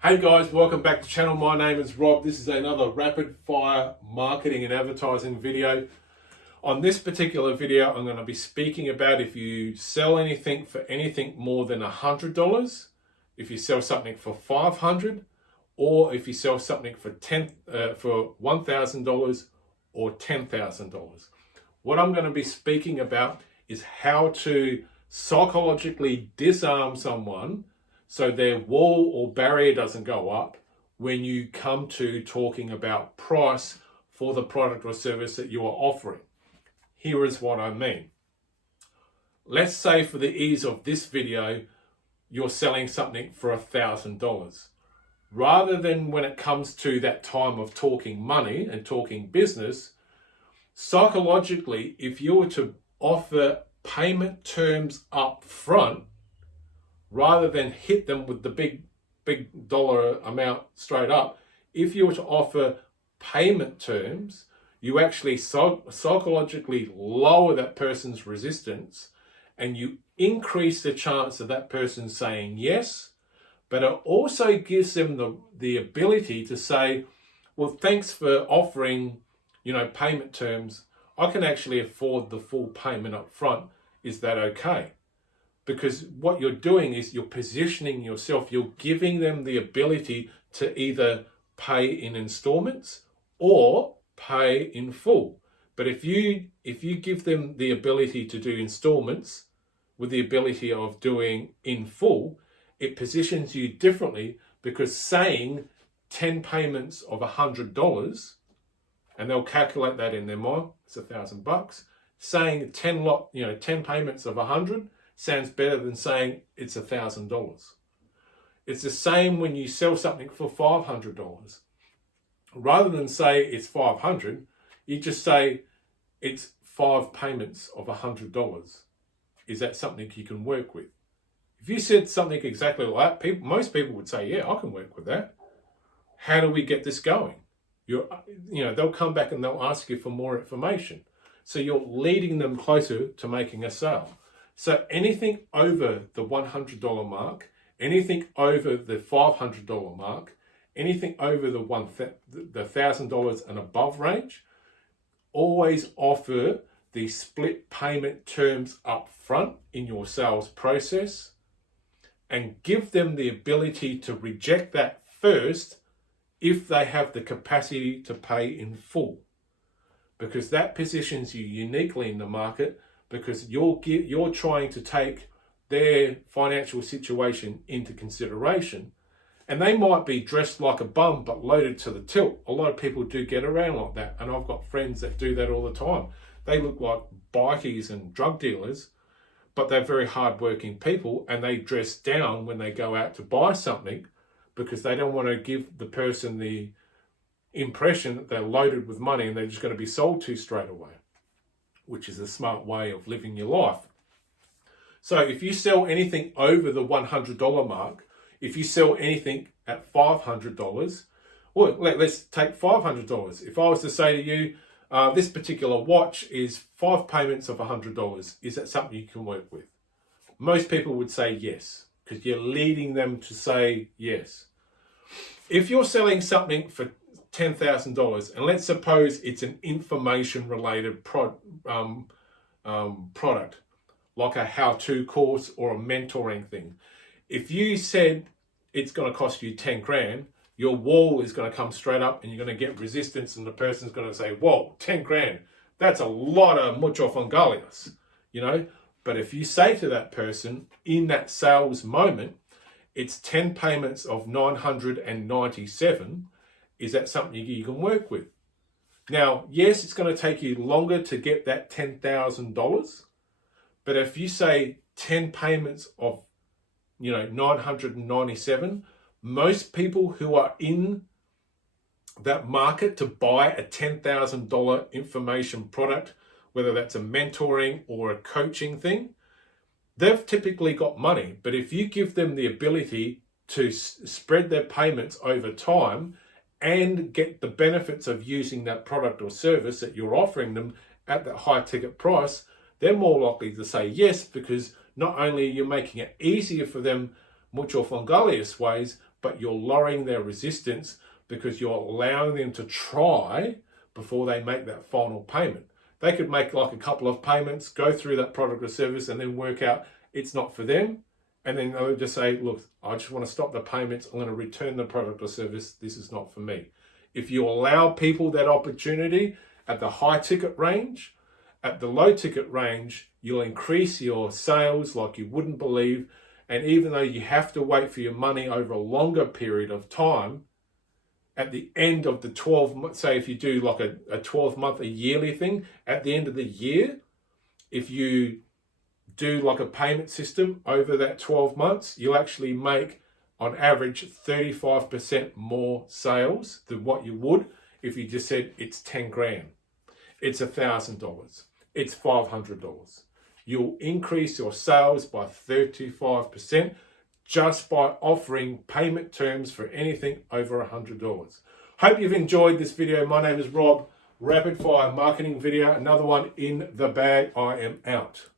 Hey guys, welcome back to the channel. My name is Rob. This is another rapid fire marketing and advertising video. On this particular video, I'm going to be speaking about if you sell anything for anything more than $100, if you sell something for $500, or if you sell something for $1,000 or $10,000. What I'm going to be speaking about is how to psychologically disarm someone so their wall or barrier doesn't go up when you come to talking about price for the product or service that you are offering. Here is what I mean. Let's say for the ease of this video, you're selling something for $1,000. Rather than when it comes to that time of talking money and talking business, psychologically, if you were to offer payment terms up front, rather than hit them with the big dollar amount straight up, if you were to offer payment terms, you actually psychologically lower that person's resistance and you increase the chance of that person saying yes, but it also gives them the ability to say, well, thanks for offering, payment terms. I can actually afford the full payment up front. Is that okay? Because what you're doing is you're positioning yourself, you're giving them the ability to either pay in installments or pay in full. But if you give them the ability to do installments with the ability of doing in full, it positions you differently, because saying 10 payments of $100, and they'll calculate that in their mind, it's $1,000. Saying 10 payments of 100 sounds better than saying it's $1,000. It's the same when you sell something for $500. Rather than say it's $500, you just say it's 5 payments of $100. Is that something you can work with? If you said something exactly like that, most people would say, yeah, I can work with that. How do we get this going? They'll come back and they'll ask you for more information. So you're leading them closer to making a sale. So anything over the $100 mark, anything over the $500 mark, anything over the $1,000 and above range, always offer the split payment terms up front in your sales process and give them the ability to reject that first if they have the capacity to pay in full, because that positions you uniquely in the market, because you're trying to take their financial situation into consideration. And they might be dressed like a bum but loaded to the tilt. A lot of people do get around like that, and I've got friends that do that all the time. They look like bikies and drug dealers, but they're very hardworking people, and they dress down when they go out to buy something because they don't want to give the person the impression that they're loaded with money and they're just going to be sold to straight away, which is a smart way of living your life. So if you sell anything over the $100 mark, if you sell anything at $500, well, let's take $500. If I was to say to you, this particular watch is 5 payments of $100, is that something you can work with? Most people would say yes, because you're leading them to say yes. If you're selling something for $10,000, and let's suppose it's an information-related product, like a how-to course or a mentoring thing. If you said it's going to cost you 10 grand, your wall is going to come straight up and you're going to get resistance, and the person's going to say, whoa, 10 grand, that's a lot of mucho fungalias, But if you say to that person in that sales moment, it's 10 payments of 997, is that something you can work with? Now, yes, it's going to take you longer to get that $10,000, but if you say 10 payments of 997, most people who are in that market to buy a $10,000 information product, whether that's a mentoring or a coaching thing, they've typically got money. But if you give them the ability to spread their payments over time and get the benefits of using that product or service that you're offering them at that high ticket price, they're more likely to say yes, because not only are you making it easier for them mucho fungalius ways, but you're lowering their resistance because you're allowing them to try before they make that final payment. They could make like a couple of payments, go through that product or service, and then work out it's not for them. And then they'll just say, look, I just want to stop the payments. I'm going to return the product or service. This is not for me. If you allow people that opportunity at the high ticket range, at the low ticket range, you'll increase your sales like you wouldn't believe. And even though you have to wait for your money over a longer period of time, at the end of the 12 months, say if you do like a 12-month, a yearly thing, at the end of the year, if you do like a payment system over that 12 months, you'll actually make on average 35% more sales than what you would if you just said it's 10 grand, it's $1,000, it's $500. You'll increase your sales by 35% just by offering payment terms for anything over $100. Hope you've enjoyed this video. My name is Rob. Rapid fire marketing video, another one in the bag. I am out.